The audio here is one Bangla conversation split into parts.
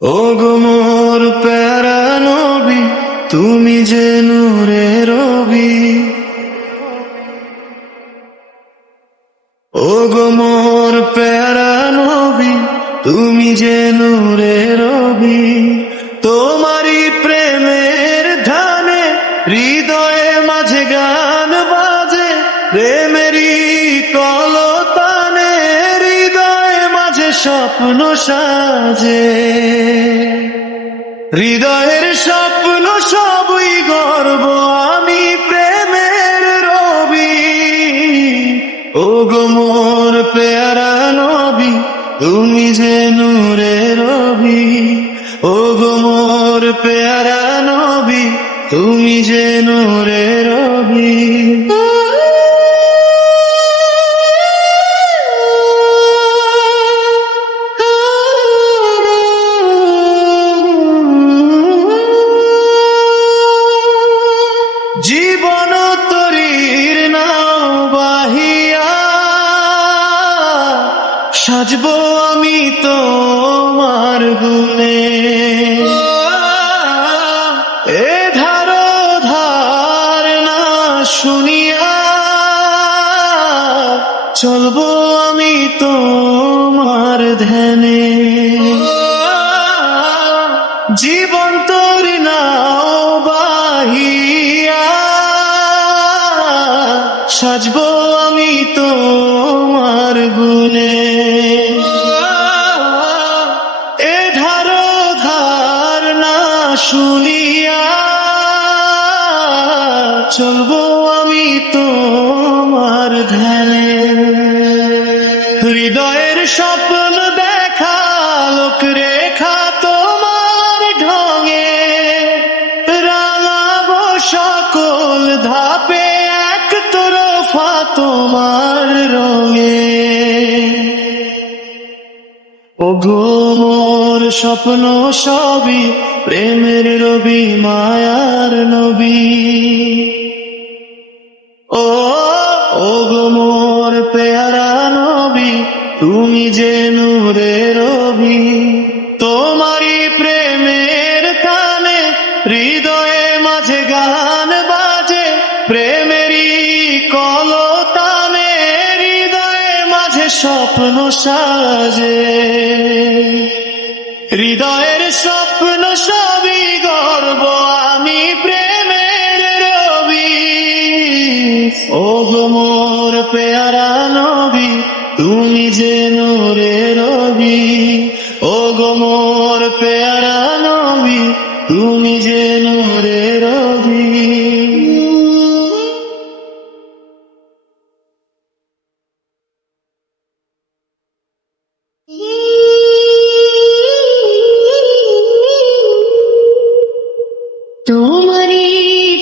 ও গো মোর প্যারা নবী, তুমি যে নূরে রবি। ও গো মোর প্যারা নবী, তুমি যে নূরে রবি। তোমারি প্রেমের ধানে হৃদয়ে মাঝে গান বাজে, প্রেমেরই কলতানে হৃদয়ে মাঝে স্বপ্ন সাজে। হৃদয়ের স্বপ্ন সবই গর্ব, আমি প্রেমের রবি। ও গো মোর প্যারা নবী, তুমি যে নূরে রবি। ও গো মোর প্যারা নবী, তুমি যে নূরে রবি। জীবন তরীর নাও বাহিয়া, সাজবো আমি তোমার গুণে। এ ধারো ধার না শুনিয়া, চলবো আমি তোমার ধ্যানে। জীবন তরি নাও বাহিয়া, সাজবো আমি তোমার গুণে। এ ধারো ধার না শুনিয়া, চলবো আমি তোমার ধ্যানে। হৃদয়ের স্বপ্ন দেখা লোক রেখা তোমার ঢঙে, রাঙাবো সকল ধাপে এক তরফা তোমার রঙে। ও গো মোর স্বপ্ন সবই প্রেমের রবি, মায়ার নবী। ও গো মোর পেয়ারা নবী, তুমি যে নূরে রবি। তোমারি প্রেমের কানে হৃদয়ে মাঝে গান বাজে, প্রেমেরই কলতানে হৃদয়ে মাঝে স্বপ্ন সাজে। হৃদয়ের স্বপ্ন সবই গর্ব, আমি প্রেমের রবি। ও গো মোর পেয়ারা নবী, তুমি যে নূরে রবি। ও গো মোর পেয়ারা নবী, তুমি যে নূরে রবি। তোমারি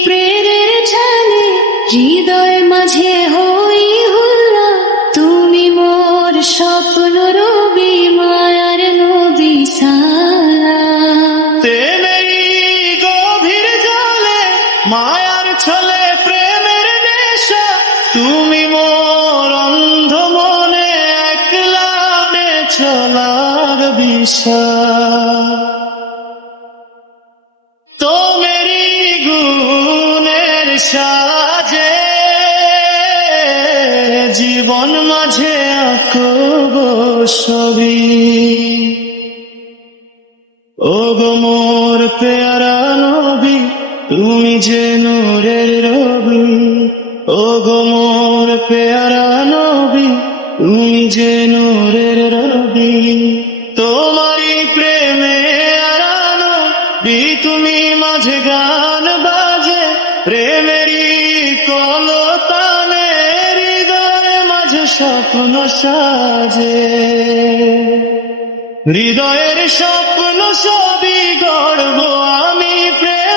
প্রেমের জানে হৃদয় মাঝে হই হুল্লা, তুমি মোর স্বপ্ন রবি, মায়ার নবী সালাম। প্রেমেরই গভীর জলে মায়ার ছলে প্রেমের নেশা, তুমি মোর অন্ধ মনে একলানে চলার দিশা। তোমেরি গুণের সাজে জীবন মাঝে আঁকবো ছবি। ও গো মোর পেয়ারা নবী, তুমি যে নূরের রবি। ও গো মোর পেয়ারা নবী, তুমি যে নূরের রবি। তোমারি প্রেমে আরানো বি, তুমি মাঝে গান বাজে, প্রেমেরই কলতানে হৃদয়ে মাঝে স্বপ্ন সাজে। হৃদয়ের স্বপ্ন সবই গর্ব, আমি প্রেম